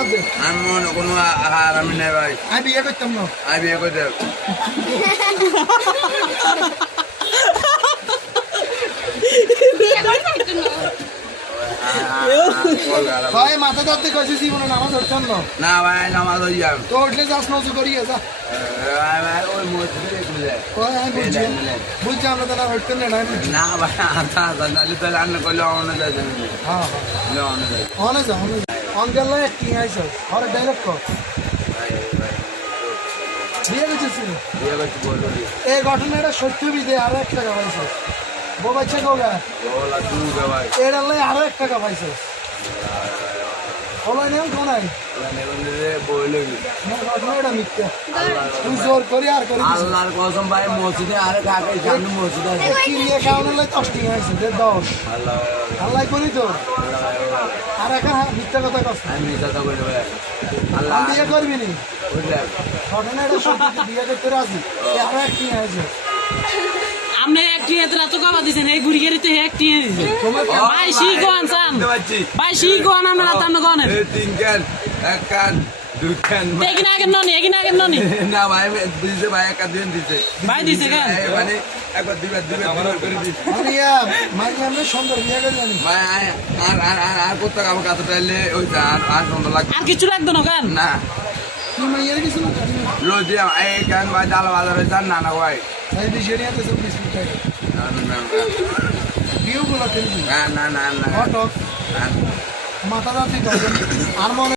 দাঁত দে। আমি মনে কোনো আহার আমি নেই ভাই আমি বিয়ে করতাম না। আমি বিয়ে করে দেব ভাই মাথা দাঁত দিয়ে কইছিস জীবনে নামাজ ধরতাম না। না ভাই নামাজ হয়ে যাম তো উঠলে যাস না উজু করিয়ে যা। ওই মসজিদে একটু যায় ওই আমি বুঝছি আমরা তো না হইতেন না আমি বুঝছি। না ভাই আধা আধা নাহলে তো রান্না করলে অন্য যায় হ্যাঁ অন্য যায় অনে যা অনে যা অঙ্কেল কি আইছো আরে ডাইরেক্ট কর বিয়ে করছিস বিয়ে করছি বললো এই ঘটনাটা সত্যি বিদে আরো 1 টাকা পাইছো বউ বাচ্চা কোগা বলা তুই ভাই এর লাই আরো 1 টাকা পাইছো হলো নেই কোনাই বললো না ঘটনাটা মিথ্যা তুই জোর করি আর করি আল্লাহর কসম ভাই মসজিদে আরে কাকে সামনে মসজিদ আছে কি নিয়ে খাওয়ানোর লাই 10 টাকা হয়েছে 10 আল্লাহ আল্লাহ করি তো আর এখন মিথ্যা কথা কস আমি মিথ্যা বলি ভাই আল্লাহ আমি বিয়ে করবি নি বুঝলেন ঘটনাটা সত্যি বিয়ে করতে রাজি আরো 1 টাকা হয়েছে আপনি একটি এত রাত কবা দিছেন এই গুড়ি গেরিতে একটি দিছেন ভাই শিগোয়ান সান ভাই শিগোয়ান আমরা রাত আমরা গনে তিন কান এক কান দুই কান এগিনা আগের ননি না ভাই দিছে ভাই এক দিন দিছে ভাই দিছে কেন মানে একবার দিবে আমার করে দিছে মারিয়া মারিয়া আমরা সুন্দর বিয়ে করে জানি ভাই আর কত টাকা আমার কাছে চাইলে ওই আর সুন্দর লাগবে আর কিছু লাগতো না কেন না তুই মাইয়ার কিছু না লো দিয়ে এই কান ভাই ডাল বাজার হয়েছে না না ভাই ভাই বিজেরিয়াতে সব বিস্কুট খাই না না বিয়ে গুলো খেলবি না না না না হট না মাথা দাঁত আর মনে